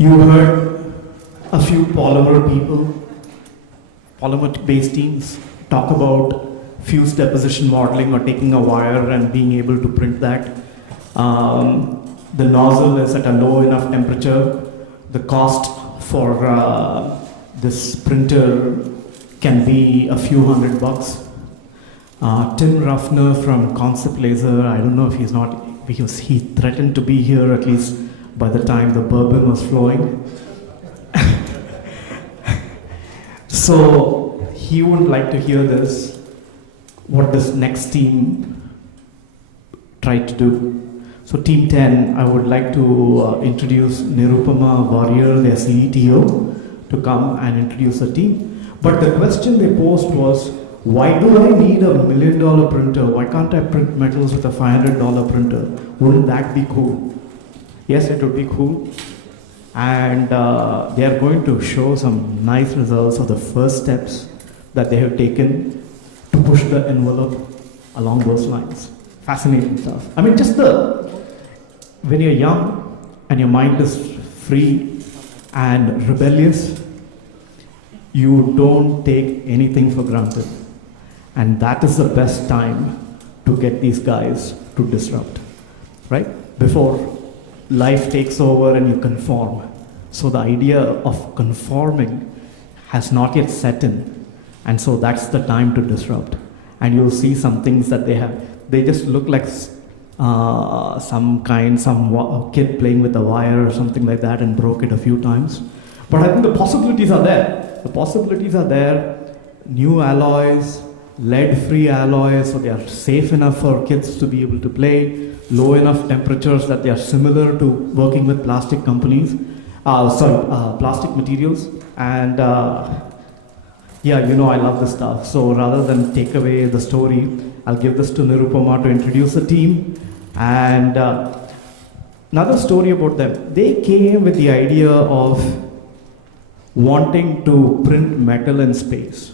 You heard a few polymer-based teams talk about fuse deposition modeling or taking a wire and being able to print that. The nozzle is at a low enough temperature. The cost for this printer can be a few $100. Tim Ruffner from Concept Laser, I don't know if he's not, because he threatened to be here at least by the time the bourbon was flowing. So he would like to hear this, what this next team tried to do. So Team 10, I would like to introduce Nirupama, Warrier, their CTO, to come and introduce the team. But the question they posed was, why do I need a $1 million printer? Why can't I print metals with a $500 printer? Wouldn't that be cool? Yes, it would be cool. And they are going to show some nice results of the first steps that they have taken to push the envelope along those lines. Fascinating stuff. I mean, just when you're young and your mind is free and rebellious, you don't take anything for granted. And that is the best time to get these guys to disrupt, right? Before life takes over and you conform. So the idea of conforming has not yet set in. And so that's the time to disrupt. And you'll see some things that they have. They just look like some kid playing with a wire or something like that and broke it a few times. But I think the possibilities are there. The possibilities are there. New alloys, lead-free alloys, so they are safe enough for kids to be able to play, low enough temperatures that they are similar to working with plastic companies, plastic materials. And yeah, you know I love this stuff. So rather than take away the story, I'll give this to Nirupama to introduce the team. And another story about them. They came with the idea of wanting to print metal in space.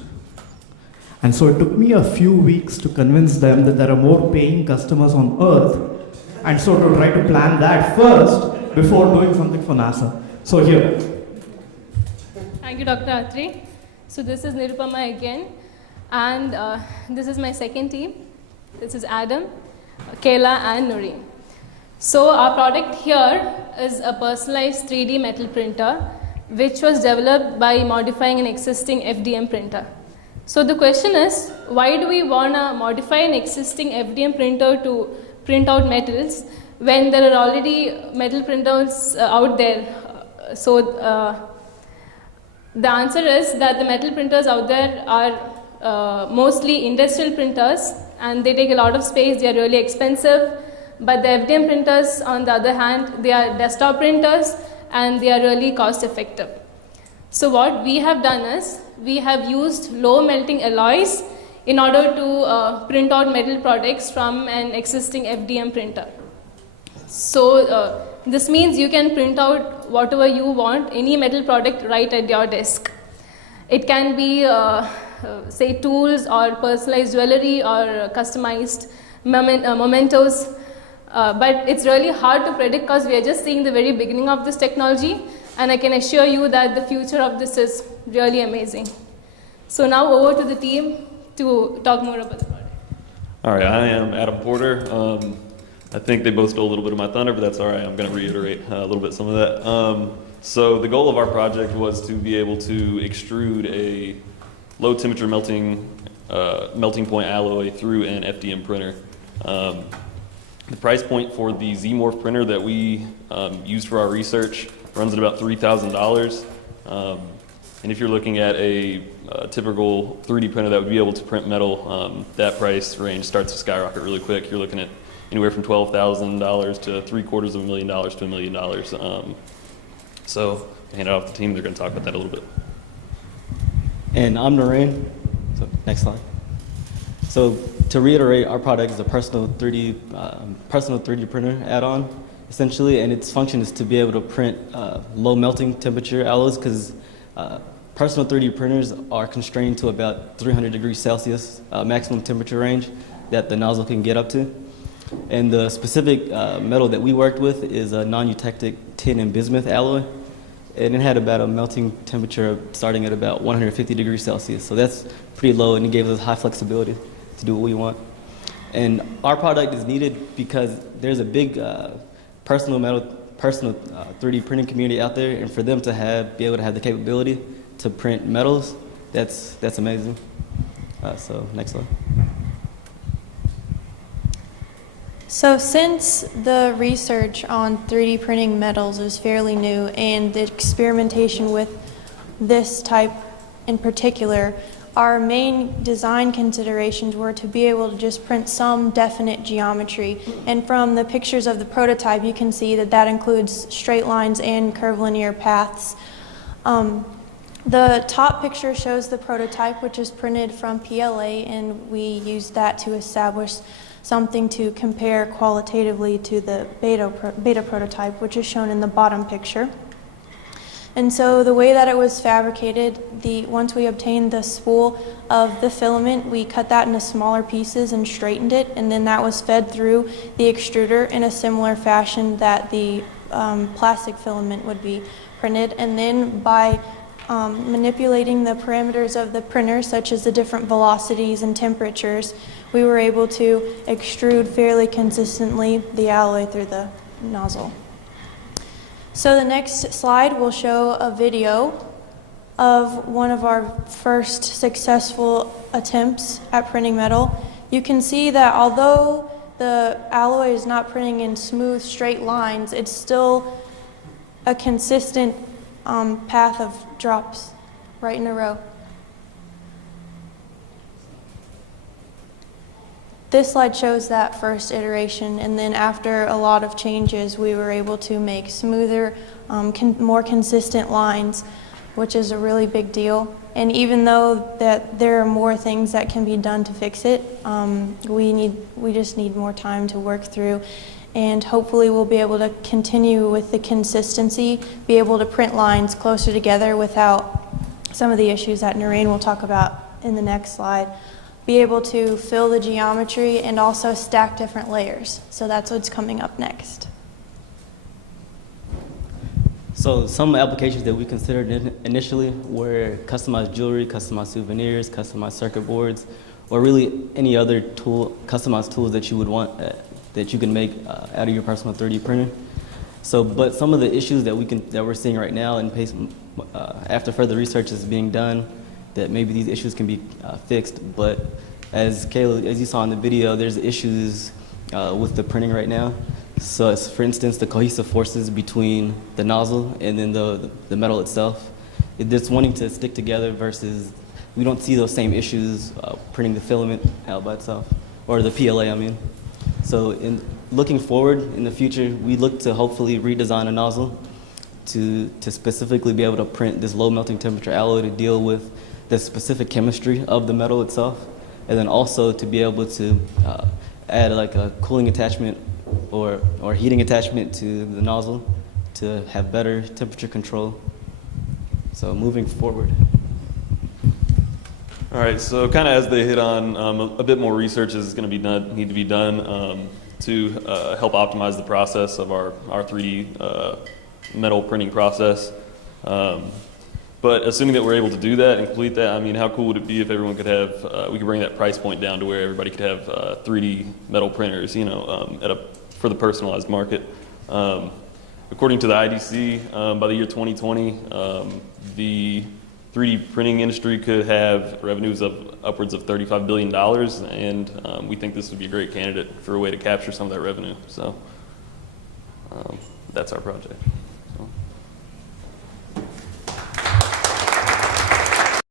And so it took me a few weeks to convince them that there are more paying customers on Earth, and so to try to plan that first before doing something for NASA. So here. Thank you, Dr. Atri. So this is Nirupama again, and this is my second team. This is Adam, Kayla, and Nurein. So our product here is a personalized 3D metal printer, which was developed by modifying an existing FDM printer. So the question is, why do we want to modify an existing FDM printer to print out metals when there are already metal printers out there? So the answer is that the metal printers out there are mostly industrial printers, and they take a lot of space, they are really expensive. But the FDM printers, on the other hand, they are desktop printers and they are really cost effective. So what we have done is, we have used low melting alloys in order to print out metal products from an existing FDM printer. So this means you can print out whatever you want, any metal product right at your desk. It can be say tools or personalized jewelry or customized mementos. But it's really hard to predict because we are just seeing the very beginning of this technology, and I can assure you that the future of this is really amazing. So now over to the team to talk more about the product. All right, I am Adam Porter. I think they both stole a little bit of my thunder, but that's all right. I'm going to reiterate a little bit some of that. So the goal of our project was to be able to extrude a low temperature melting point alloy through an FDM printer. The price point for the Z-Morph printer that we used for our research runs at about $3,000. And if you're looking at a typical 3D printer that would be able to print metal, that price range starts to skyrocket really quick. You're looking at anywhere from $12,000 to $750,000 to $1 million. So I hand it off to the team. They're going to talk about that a little bit. And I'm Nurein. So next slide. So to reiterate, our product is a personal 3D printer add-on, essentially, and its function is to be able to print low melting temperature alloys, because personal 3D printers are constrained to about 300 degrees Celsius maximum temperature range that the nozzle can get up to. And the specific metal that we worked with is a non-eutectic tin and bismuth alloy. and it had about a melting temperature of starting at about 150 degrees Celsius. So that's pretty low, and it gave us high flexibility to do what we want. And our product is needed because there's a big personal 3D printing community out there, and for them to be able to have the capability to print metals, that's amazing. So next slide. So since the research on 3D printing metals is fairly new and the experimentation with this type in particular, our main design considerations were to be able to just print some definite geometry. And from the pictures of the prototype, you can see that that includes straight lines and curvilinear paths. The top picture shows the prototype, which is printed from PLA, and we used that to establish something to compare qualitatively to the beta prototype, which is shown in the bottom picture. And so the way that it was fabricated, once we obtained the spool of the filament, we cut that into smaller pieces and straightened it, and then that was fed through the extruder in a similar fashion that the plastic filament would be printed. And then by manipulating the parameters of the printer, such as the different velocities and temperatures, we were able to extrude fairly consistently the alloy through the nozzle. So the next slide will show a video of one of our first successful attempts at printing metal. You can see that although the alloy is not printing in smooth, straight lines, it's still a consistent path of drops right in a row. This slide shows that first iteration, and then after a lot of changes, we were able to make smoother, more consistent lines, which is a really big deal. And even though that there are more things that can be done to fix it, we just need more time to work through. And hopefully we'll be able to continue with the consistency, be able to print lines closer together without some of the issues that Nurein will talk about in the next slide. Be able to fill the geometry and also stack different layers. So that's what's coming up next. So some applications that we considered initially were customized jewelry, customized souvenirs, customized circuit boards, or really any other customized tools that you would want that you can make out of your personal 3D printer. So, but some of the issues that we're seeing right now, and after further research is being done, that maybe these issues can be fixed. But as Kayla, as you saw in the video, there's issues with the printing right now. So, for instance, the cohesive forces between the nozzle and then the metal itself, it's wanting to stick together versus we don't see those same issues printing the filament out by itself, or the PLA, I mean. So, in looking forward in the future, we look to hopefully redesign a nozzle to specifically be able to print this low melting temperature alloy to deal with the specific chemistry of the metal itself, and then also to be able to add like a cooling attachment or heating attachment to the nozzle to have better temperature control. So moving forward. All right, so kind of as they hit on, a bit more research is going to need to be done to help optimize the process of our 3D metal printing process. But assuming that we're able to do that and complete that, I mean, how cool would it be if everyone could have, we could bring that price point down to where everybody could have 3D metal printers, you know, for the personalized market. According to the IDC, by the year 2020, the 3D printing industry could have revenues of upwards of $35 billion, and we think this would be a great candidate for a way to capture some of that revenue. So that's our project.